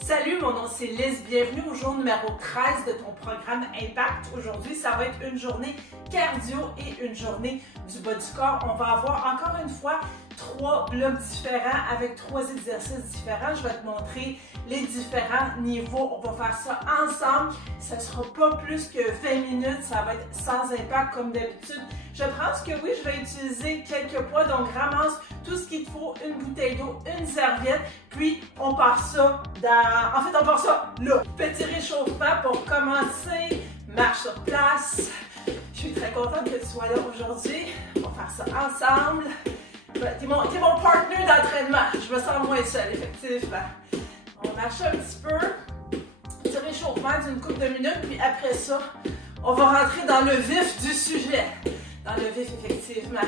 Salut, mon nom c'est Liz. Bienvenue au jour numéro 13 de ton programme Impact. Aujourd'hui, ça va être une journée cardio et une journée du bas du corps. On va avoir encore une fois 3 blocs différents avec 3 exercices différents. Je vais te montrer les différents niveaux. On va faire ça ensemble. Ça ne sera pas plus que 20 minutes. Ça va être sans impact comme d'habitude. Je pense que oui, je vais utiliser quelques poids. Donc, ramasse tout ce qu'il te faut, une bouteille d'eau, une serviette. Puis, on part ça dans... En fait, on part ça là. Petit réchauffement pour commencer. Marche sur place. Je suis très contente que tu sois là aujourd'hui. On va faire ça ensemble. T'es mon partner d'entraînement. Je me sens moins seule, effectivement. On marche un petit peu. Petit réchauffement d'une couple de minutes. Puis après ça, on va rentrer dans le vif du sujet. Dans le vif, effectivement.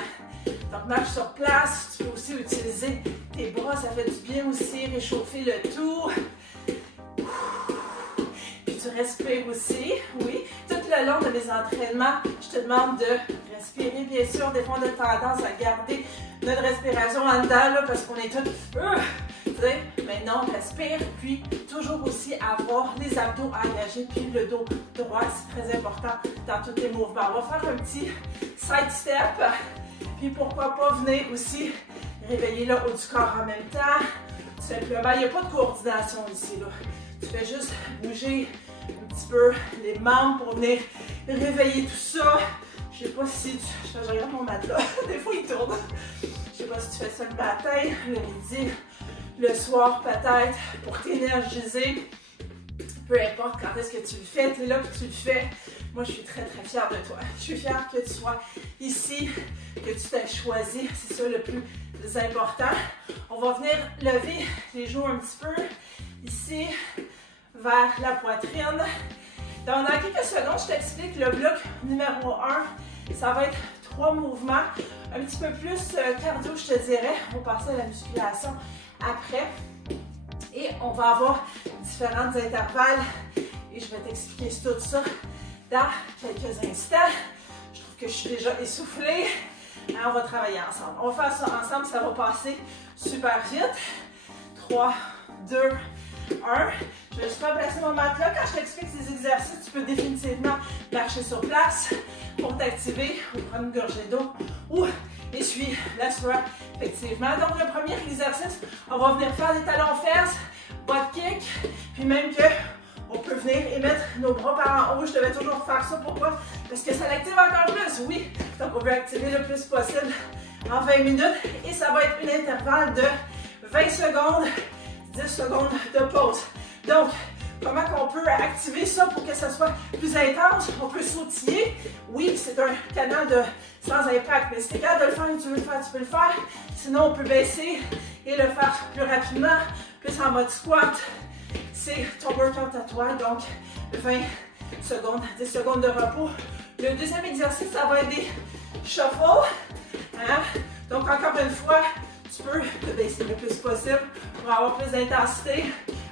Donc, marche sur place. Tu peux aussi utiliser tes bras. Ça fait du bien aussi. Réchauffer le tout. Puis tu respires aussi. Oui. Tout le long de mes entraînements, je te demande de respirer, bien sûr. Des fois, on a tendance à garder notre respiration en dedans, là, parce qu'on est tous... Maintenant, on respire. Puis, toujours aussi avoir les abdos engagés. Puis, le dos droit, c'est très important dans tous les mouvements. On va faire un petit side step. Puis, pourquoi pas venir aussi réveiller le haut du corps en même temps. Tout simplement, il n'y a pas de coordination ici, là. Tu fais juste bouger un petit peu les membres pour venir réveiller tout ça. Je sais pas si tu... Je regarde mon matelas. Des fois, il tourne. Je sais pas si tu fais ça le matin, le midi, le soir peut-être, pour t'énergiser. Peu importe quand est-ce que tu le fais, tu es là que tu le fais. Moi, je suis très, très fière de toi. Je suis fière que tu sois ici, que tu t'aies choisi. C'est ça le plus important. On va venir lever les genoux un petit peu ici, vers la poitrine. Donc, dans quelques secondes, je t'explique le bloc numéro 1. Ça va être 3 mouvements, un petit peu plus cardio, je te dirais. On va passer à la musculation après. Et on va avoir différents intervalles. Et je vais t'expliquer tout ça dans quelques instants. Je trouve que je suis déjà essoufflée. Alors, on va travailler ensemble. On va faire ça ensemble, ça va passer super vite. 3, 2, 1. Je vais juste faire placer mon matelas. Quand je t'explique ces exercices, tu peux définitivement marcher sur place pour t'activer ou prendre une gorgée d'eau ou essuyer la sueur, effectivement. Donc, le premier exercice, on va venir faire des talons-fesses, butt kick, puis même que on peut venir et mettre nos bras par en haut. Je devais toujours faire ça. Pourquoi? Parce que ça l'active encore plus, oui. Donc, on veut activer le plus possible en 20 minutes. Et ça va être un intervalle de 20 secondes, 10 secondes de pause. Donc, comment qu'on peut activer ça pour que ça soit plus intense? On peut sautiller. Oui, c'est un canal de sans impact, mais si tu es capable de le faire et tu veux le faire, tu peux le faire. Sinon, on peut baisser et le faire plus rapidement, plus en mode squat. C'est ton workout à toi, donc 20 secondes, 10 secondes de repos. Le deuxième exercice, ça va être des shuffles. Hein? Donc, encore une fois, tu peux te baisser le plus possible pour avoir plus d'intensité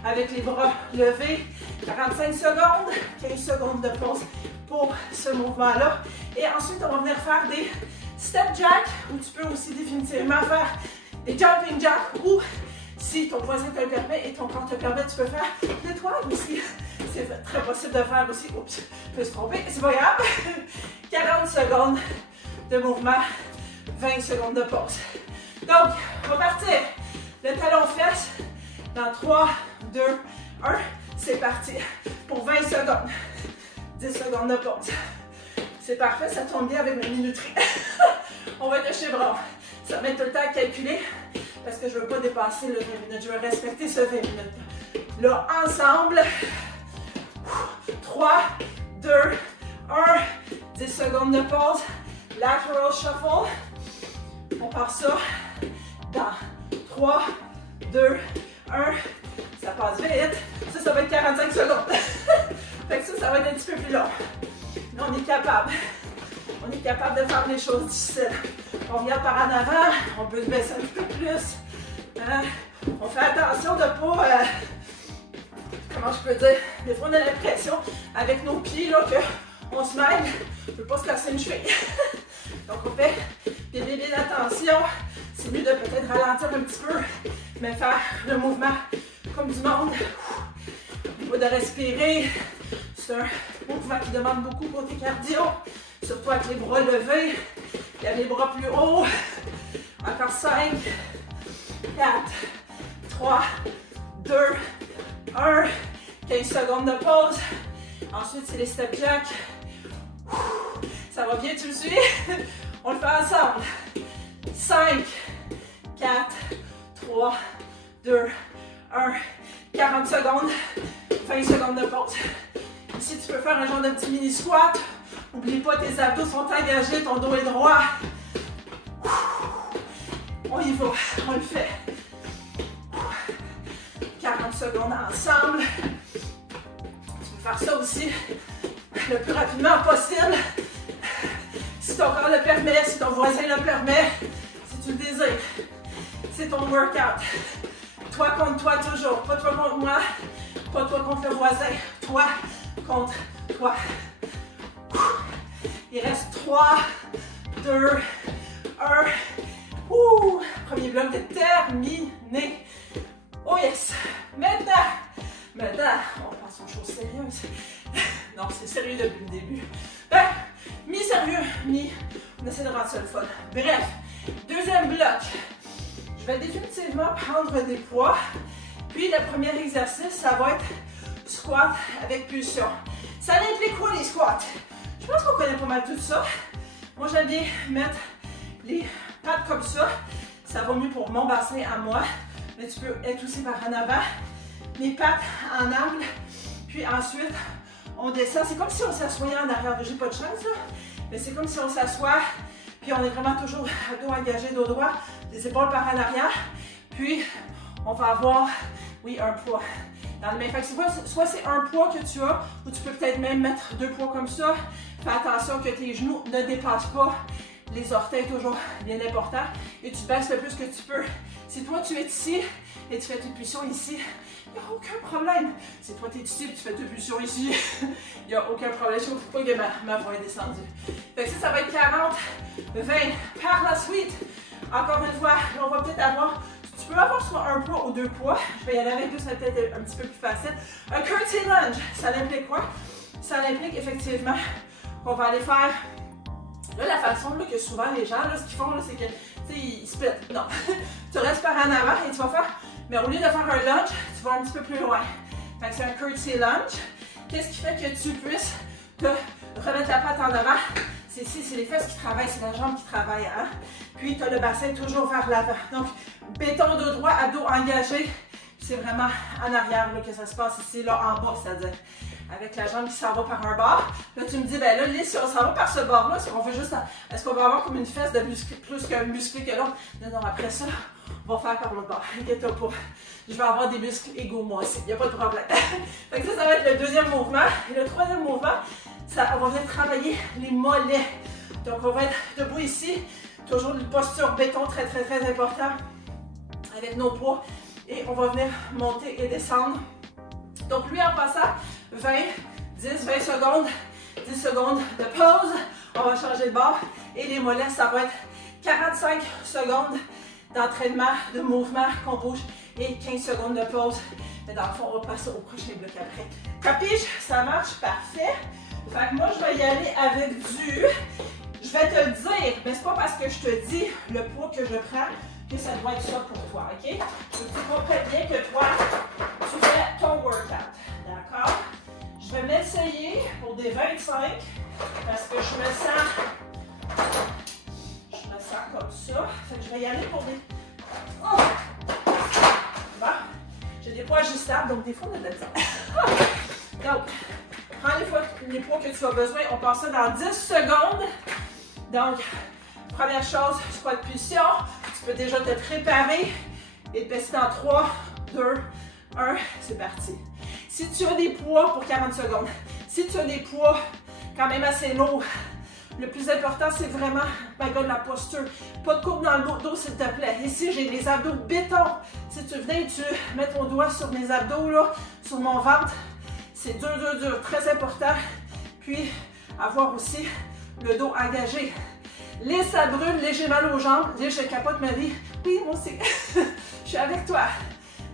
avec les bras levés. 45 secondes, 15 secondes de pause pour ce mouvement-là. Et ensuite, on va venir faire des step jacks où tu peux aussi définitivement faire des jumping jacks ou si ton voisin te le permet et ton corps te le permet, tu peux faire l'étoile aussi. C'est très possible de faire aussi. Oups, je peux se tromper, c'est pas grave. 40 secondes de mouvement, 20 secondes de pause. Donc, on va partir. Le talon-fesse dans 3, 2, 1. C'est parti pour 20 secondes. 10 secondes de pause. C'est parfait, ça tombe bien avec ma minuterie. On va être chez bras. Ça met tout le temps à calculer parce que je ne veux pas dépasser le 20 minutes. Je veux respecter ce 20 minutes. Là, ensemble. 3, 2, 1. 10 secondes de pause. Lateral shuffle. On part ça dans 3, 2, 1. Ça passe vite. Ça va être 45 secondes. Fait que ça va être un petit peu plus long. Mais on est capable. On est capable de faire des choses difficiles. On regarde par en avant. On peut se baisser un petit peu plus. Hein? On fait attention de ne pas... comment je peux dire? Des fois, on a l'impression, avec nos pieds, là, qu'on se mêle. On ne peut pas se casser une cheville. Donc, on fait bien attention. C'est mieux de peut-être ralentir un petit peu, mais faire le mouvement comme du monde. Il faut de respirer. C'est un mouvement qui demande beaucoup côté cardio, surtout avec les bras levés. Il y a les bras plus hauts. Encore 5, 4, 3, 2, 1. 15 secondes de pause. Ensuite, c'est les step jacks. Ça va bien, tu le suis? On le fait ensemble. 5, 4, 3, 2, 1. 40 secondes. 20 secondes de pause. Ici, tu peux faire un genre de petit mini squat. N'oublie pas, tes abdos sont engagés, ton dos est droit. On y va, on le fait. 40 secondes ensemble. Tu peux faire ça aussi le plus rapidement possible. Si ton corps le permet, si ton voisin le permet, si tu le désires. C'est ton workout. Toi contre toi toujours. Pas toi contre moi, pas toi contre le voisin. Toi contre toi. Il reste 3, 2, 1. Premier bloc de terminé. Oh yes! Maintenant, on passe aux choses sérieuses. Non, c'est sérieux depuis le début. Ben, mi-sérieux, on essaie de rendre ça le fun. Bref, deuxième bloc. Je vais définitivement prendre des poids. Puis, le premier exercice, ça va être squat avec pulsion. Ça implique quoi les squats? Je pense qu'on connaît pas mal tout ça. Moi, j'aime bien mettre les pattes comme ça. Ça va mieux pour mon bassin à moi. Mais tu peux être aussi par en avant. Les pattes en angle. Puis ensuite, on descend. C'est comme si on s'assoyait en arrière. J'ai pas de chance, là. Mais c'est comme si on s'assoit. Puis on est vraiment toujours dos engagé, dos droit. Les épaules par en arrière. Puis, on va avoir, oui, un poids dans le main. Fait que soit c'est un poids que tu as, ou tu peux peut-être même mettre deux poids comme ça. Fais attention que tes genoux ne dépassent pas les orteils, toujours bien important. Et tu baisses le plus que tu peux. Si toi, tu es ici et tu fais tes pulsions ici, il n'y a aucun problème. Si toi, tu es ici et tu fais tes pulsions ici, il n'y a aucun problème. Je ne trouve pas que ma voix est descendue. Fait que ça va être 40, 20 par la suite. Encore une fois, on va peut-être avoir... Tu peux avoir soit un poids ou deux poids. Je vais y aller avec deux, ça va peut-être un petit peu plus facile. Un curtsy lunge, ça implique quoi? Ça implique effectivement qu'on va aller faire... Là, la façon là, que souvent les gens, là, ce qu'ils font, c'est que, tu sais, ils split. Non. Tu restes par en avant et tu vas faire, mais au lieu de faire un lunge, tu vas un petit peu plus loin. Fait que c'est un curtsy lunge. Qu'est-ce qui fait que tu puisses te remettre la patte en avant? C'est ici, c'est les fesses qui travaillent, c'est la jambe qui travaille, hein? Puis, tu as le bassin toujours vers l'avant. Donc, béton dos droit, abdos engagés. C'est vraiment en arrière là, que ça se passe ici, là, en bas, c'est-à-dire. Avec la jambe qui s'en va par un bord. Là, tu me dis, ben là, si on s'en va par ce bord-là, si on veut juste, est-ce qu'on va avoir comme une fesse de muscle, plus qu'un muscle que l'autre? Non, après ça, on va faire par l'autre bord. Inquiète-toi pas. Je vais avoir des muscles égaux, moi aussi. Il n'y a pas de problème. Fait que ça va être le deuxième mouvement. Et le troisième mouvement, on va venir travailler les mollets. Donc, on va être debout ici. Toujours une posture béton très, très, très important. Avec nos poids. Et on va venir monter et descendre. Donc, lui, en passant, 20 secondes, 10 secondes de pause. On va changer de bord. Et les mollets, ça va être 45 secondes d'entraînement, de mouvement qu'on bouge et 15 secondes de pause. Mais dans le fond, on va passer au prochain bloc après. Capiche? Ça marche? Parfait. Fait que moi, je vais y aller avec du... Je vais te le dire, mais c'est pas parce que je te dis le poids que je prends que ça doit être ça pour toi, OK? Donc, tu comprends bien que toi, tu fais ton workout, d'accord? Je vais m'essayer pour des 25 parce que je me sens comme ça. Fait que je vais y aller pour des... Oh! Bon, j'ai des poids ajustables, donc des fois, on a de la misère. Donc, prends les poids que tu as besoin. On passe ça dans 10 secondes. Donc, première chose, squat pulsion. Tu peux déjà te préparer et te baisser dans 3, 2, 1. C'est parti. Si tu as des poids pour 40 secondes, si tu as des poids quand même assez lourds, le plus important, c'est vraiment, la posture. Pas de courbe dans le dos, s'il te plaît. Ici, j'ai les abdos béton. Si tu venais et tu mets ton doigt sur mes abdos, là, sur mon ventre, c'est dur, dur, dur. Très important. Puis, avoir aussi le dos engagé. Les ça brûle, les j'ai mal aux jambes. Les je capote ma vie. Oui, moi aussi. Je suis avec toi.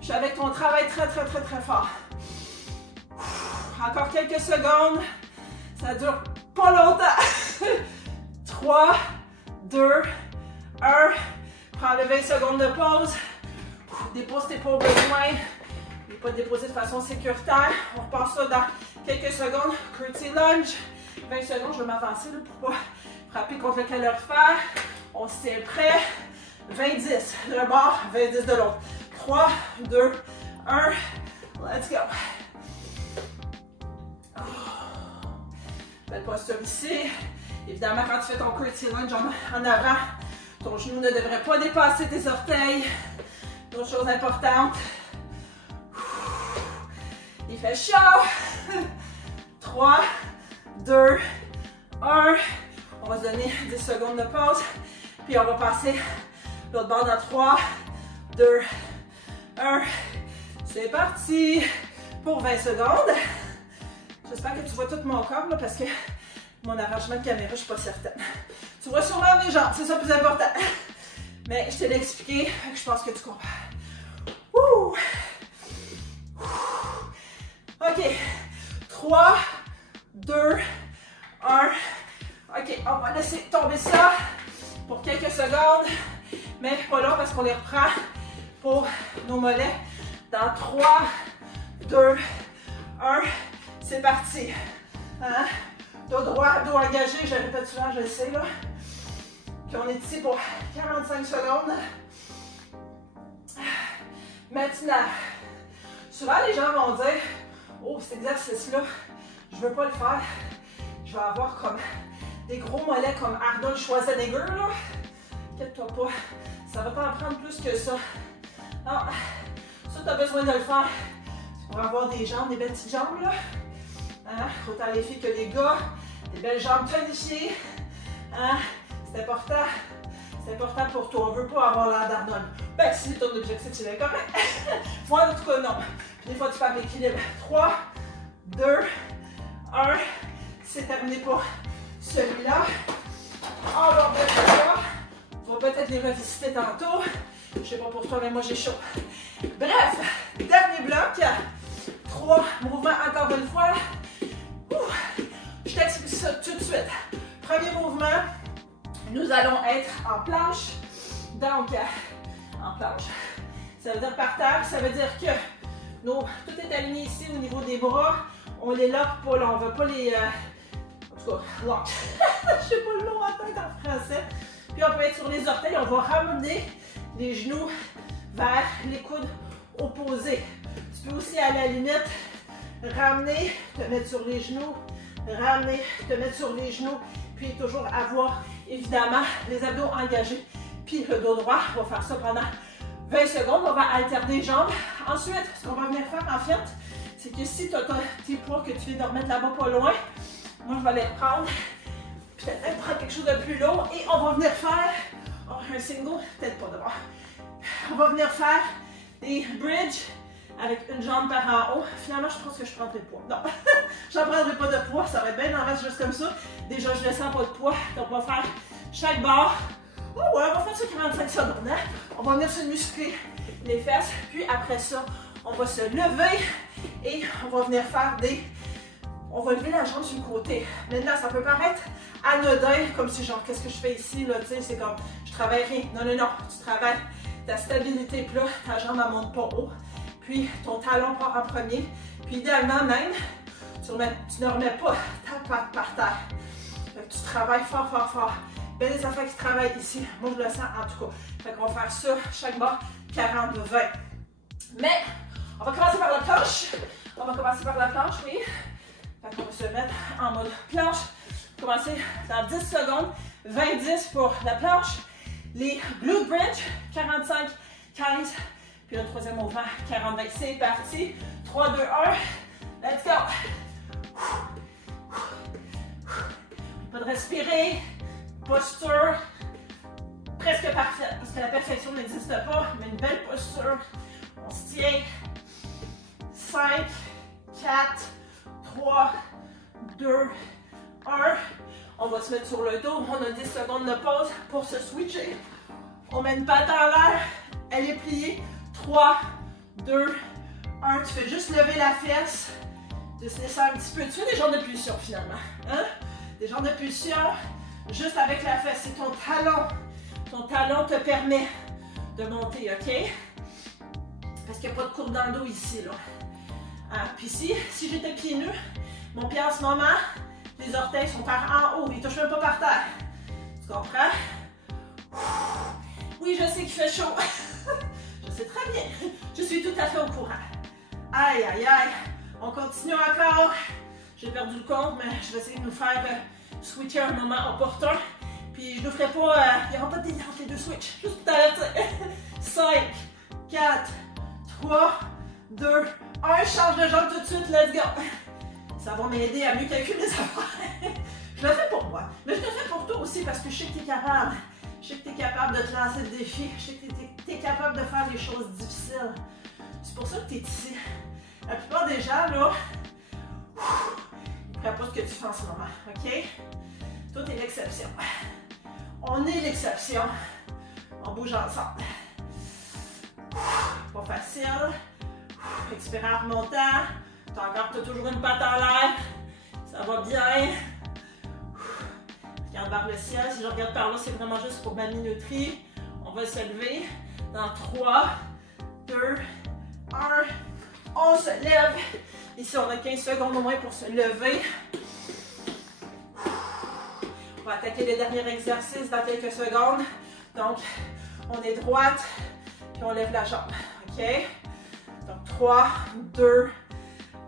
Je Je suis avec ton travail très, très, très, très fort. Encore quelques secondes. Ça dure pas longtemps. 3, 2, 1. Prends les 20 secondes de pause. Dépose tes pas au besoin. Ne pas te déposer de façon sécuritaire. On repart ça dans quelques secondes. Curtsy lunge. 20 secondes, je vais m'avancer pour pas frapper contre le calorifère. On se tient prêt. 20-10 d'un bord, 20-10 de l'autre. 3, 2, 1. Let's go. Belle posture ici. Évidemment, quand tu fais ton curtsy lunge en avant, ton genou ne devrait pas dépasser tes orteils. D'autres choses importantes. Il fait chaud. 3, 2, 1. On va se donner 10 secondes de pause. Puis on va passer l'autre bord dans 3, 2, 1. C'est parti pour 20 secondes. J'espère que tu vois tout mon corps là, parce que mon arrangement de caméra, je ne suis pas certaine. Tu vois sûrement mes jambes, c'est ça le plus important. Mais je te l'ai expliqué, je pense que tu comprends. Ouh. OK. 3, 2, 1. OK, on va laisser tomber ça pour quelques secondes. Mais pas long parce qu'on les reprend pour nos mollets. Dans 3, 2, 1. C'est parti. Hein? Dos droit, dos engagé. Je le répète souvent, je le sais là. Puis on est ici pour 45 secondes. Maintenant, souvent les gens vont dire « Oh, cet exercice-là, je ne veux pas le faire. Je vais avoir comme des gros mollets comme Arnold Schwarzenegger, là. Inquiète-toi pas, ça va pas en prendre plus que ça. Non, ça, tu as besoin de le faire pour avoir des jambes, des belles petites jambes, là. Hein? Autant les filles que les gars, des belles jambes tonifiées. Hein? C'est important. C'est important pour toi. On ne veut pas avoir l'air d'Arnold. Ben, si ton objectif, c'est bien correct. Moi, en tout cas, non. Puis des fois, tu perds l'équilibre. 3, 2, 1. C'est terminé pour celui-là. On va remettre ça. On va peut-être les revisiter tantôt. Je ne sais pas pour toi, mais moi, j'ai chaud. Bref, dernier bloc. 3 mouvements encore une fois. Ouh. Je t'explique ça tout de suite. Premier mouvement, nous allons être en planche. Donc, en planche, ça veut dire par terre. Ça veut dire que tout est aligné ici au niveau des bras. On les lock pas, là, on ne veut pas les... en tout cas, lock. Je sais pas le nom en tête en français. Puis on peut être sur les orteils. On va ramener les genoux vers les coudes opposés. Tu peux aussi, à la limite, ramener, te mettre sur les genoux, ramener, te mettre sur les genoux, puis toujours avoir, évidemment, les abdos engagés, puis le dos droit. On va faire ça pendant 20 secondes. On va alterner les jambes. Ensuite, ce qu'on va venir faire, en fait, c'est que si tu as tes poids que tu viens de remettre là-bas pas loin, moi, je vais les prendre, puis peut-être prendre quelque chose de plus lourd, et on va venir faire, un single, peut-être pas devant. On va venir faire des bridges avec une jambe par en haut. Finalement, je pense que je prendrai le poids. Non, je n'en prendrai pas de poids. Ça va être bien en reste juste comme ça. Déjà, je ne sens pas de poids. Donc, on va faire chaque barre. Oh ouais, on va faire ça 45 secondes. Hein? On va venir se muscler les fesses. Puis après ça, on va se lever et on va venir faire des... On va lever la jambe sur le côté. Maintenant, ça peut paraître anodin, comme si genre, qu'est-ce que je fais ici, là, tu sais, c'est comme, je travaille rien. Non, non, non, tu travailles ta stabilité plat, ta jambe ne monte pas haut. Puis ton talon part en premier. Puis idéalement même, tu ne remets pas ta patte par terre. Fait que tu travailles fort, fort, fort. Bien des affaires qui travaillent ici. Moi, je le sens en tout cas. Fait qu'on va faire ça chaque barre 40-20. Mais, on va commencer par la planche. On va commencer par la planche, oui. Fait qu'on va se mettre en mode planche. On va commencer dans 10 secondes. 20-10 pour la planche. Les glute bridge, 45-15. Puis le troisième mouvement, 40-20. C'est parti. 3, 2, 1. Let's go. Pas de respirer. Posture presque parfaite. Parce que la perfection n'existe pas. Mais une belle posture. On se tient. 5, 4, 3, 2, 1. On va se mettre sur le dos. On a 10 secondes de pause pour se switcher. On met une patte en l'air. Elle est pliée. 3, 2, 1. Tu fais juste lever la fesse. Descends un petit peu. Tu fais des genres de pulsion finalement. Hein? Des genres de pulsion juste avec la fesse. C'est ton talon. Ton talon te permet de monter, OK? Parce qu'il n'y a pas de courbe dans le dos ici, là. Hein? Puis si j'étais pieds nus, mon pied en ce moment, les orteils sont par en haut. Ils ne touchent même pas par terre. Tu comprends? Oui, je sais qu'il fait chaud. Je sais très bien. Je suis tout à fait au courant. Aïe, aïe, aïe. On continue encore. J'ai perdu le compte, mais je vais essayer de nous faire switcher un moment opportun. Puis je ne ferai pas, il n'y aura pas de délire entre les deux switches. Juste pour t'arrêter. 5, 4, 3, 2, 1. Change de jambe tout de suite. Let's go. Ça va m'aider à mieux calculer les affaires. Je le fais pour moi. Mais je le fais pour toi aussi parce que je sais que tu es capable. Je sais que tu es capable de te lancer le défi. Je sais que tu es capable de faire des choses difficiles. C'est pour ça que tu es ici. La plupart des gens, là, ils ne feraient pas ce que tu fais en ce moment, OK? Toi, tu es l'exception. On est l'exception. On bouge ensemble. Pas facile. Expire en remontant. Tu as toujours une patte en l'air. Ça va bien. Regarde vers le ciel. Si je regarde par là, c'est vraiment juste pour ma minuterie. On va se lever dans 3, 2, 1. On se lève. Ici, on a 15 secondes au moins pour se lever. On va attaquer le dernier exercice dans quelques secondes. Donc, on est droite, puis on lève la jambe. OK? Donc, 3, 2,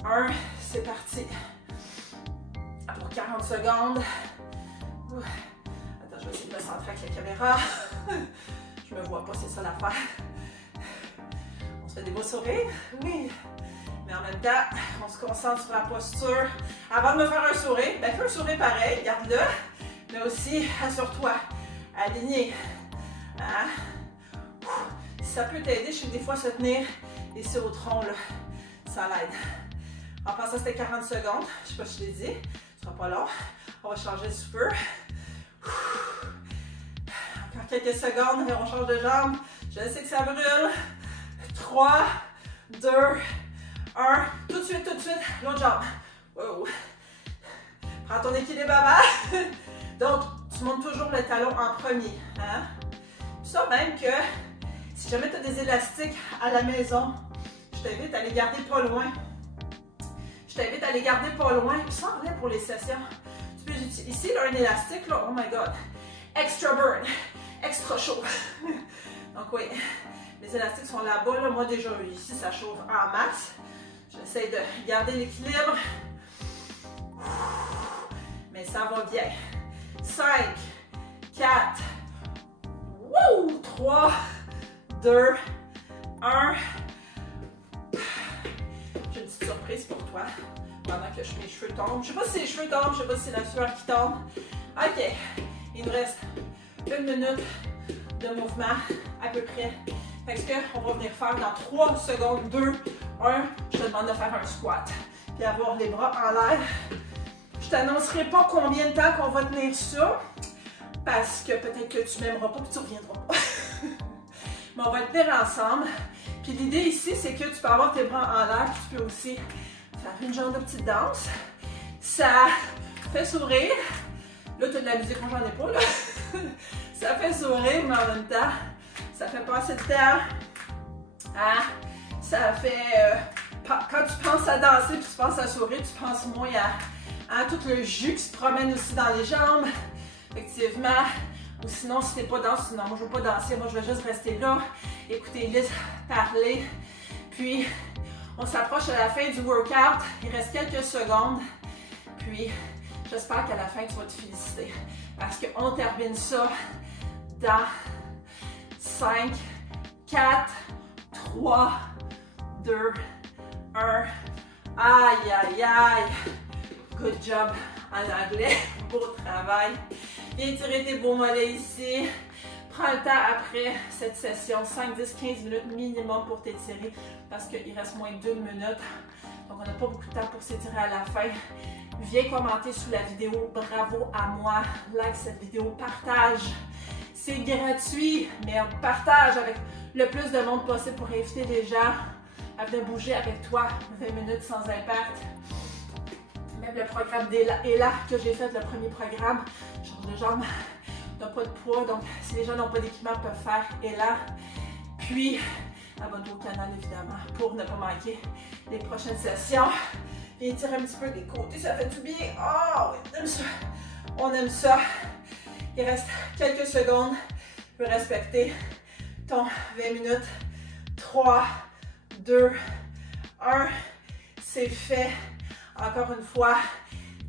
1. C'est parti. Pour 40 secondes. Attends, je vais essayer de me centrer avec la caméra. Je me vois pas, c'est ça l'affaire. On se fait des beaux sourires. Oui. Mais en même temps, on se concentre sur la posture. Avant de me faire un sourire, ben fais un sourire pareil, garde-le. Mais aussi, assure-toi, aligné. Hein? Si ça peut t'aider, je sais que des fois, se tenir ici au tronc, là, ça l'aide. En passant, c'était 40 secondes. Je ne sais pas si je l'ai dit. Ce sera pas long. On va changer de souffle. Encore quelques secondes et on change de jambe. Je sais que ça brûle. 3, 2, 1. Tout de suite, l'autre jambe. Wow. Prends ton équilibre avant. Donc, tu montes toujours le talon en premier. Hein? Ça même que si jamais tu as des élastiques à la maison, je t'invite à les garder pas loin. Puis ça en vrai pour les sessions. Tu peux utiliser ici là, un élastique, là, oh my god. Extra burn, extra chaud. Donc oui, les élastiques sont là-bas. Là. Moi déjà ici, ça chauffe en masse. J'essaie de garder l'équilibre. Mais ça va bien. 5, 4, 3, 2, 1. J'ai une petite surprise pour toi pendant que mes cheveux tombent. Je ne sais pas si les cheveux tombent, je ne sais pas si c'est la sueur qui tombe. OK, il nous reste 1 minute de mouvement à peu près. Fait que on va venir faire dans 3 secondes, 2, 1. Je te demande de faire un squat. Puis avoir les bras en l'air. Je ne t'annoncerai pas combien de temps qu'on va tenir ça. Parce que peut-être que tu m'aimeras pas et tu ne reviendras pas. Mais on va le tenir ensemble. Puis l'idée ici, c'est que tu peux avoir tes bras en l'air. Tu peux aussi faire une genre de petite danse. Ça fait sourire. Là, tu as de la musique, moi j'en ai pas. Là. Ça fait sourire, mais en même temps, ça fait passer le temps. Hein? Ça fait... quand tu penses à danser puis tu penses à sourire, tu penses moins à tout le jus qui se promène aussi dans les jambes. Effectivement. Ou sinon, si tu n'es pas danser, non, moi je ne veux pas danser, moi je vais juste rester là, écouter Liz parler. Puis, on s'approche à la fin du workout. Il reste quelques secondes. Puis, j'espère qu'à la fin, tu vas te féliciter. Parce qu'on termine ça dans 5, 4, 3, 2, 1. Aïe, aïe, aïe. Good job en anglais. Beau travail. Viens tirer tes beaux mollets ici. Prends le temps après cette session, 5, 10, 15 minutes minimum pour t'étirer parce qu'il reste moins de 2 minutes. Donc, on n'a pas beaucoup de temps pour s'étirer à la fin. Viens commenter sous la vidéo. Bravo à moi. Like cette vidéo. Partage. C'est gratuit, mais on partage avec le plus de monde possible pour inviter les gens Elle venait bouger avec toi 20 minutes sans impact. Même le programme d'Ella que j'ai fait, le premier programme, change de jambe, n'a pas de poids, donc si les gens n'ont pas d'équipement, peuvent faire Ella. Puis, abonne-toi au canal évidemment pour ne pas manquer les prochaines sessions. Et tire un petit peu des côtés, ça fait du bien. Oh, on aime ça. On aime ça. Il reste quelques secondes. Tu peux respecter ton 20 minutes. 3, 2, 1. C'est fait. Encore une fois,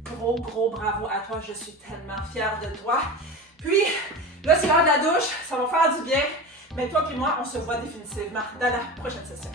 gros bravo à toi. Je suis tellement fière de toi. Puis, là, c'est l'heure de la douche. Ça va faire du bien. Mais toi et moi, on se voit définitivement dans la prochaine session.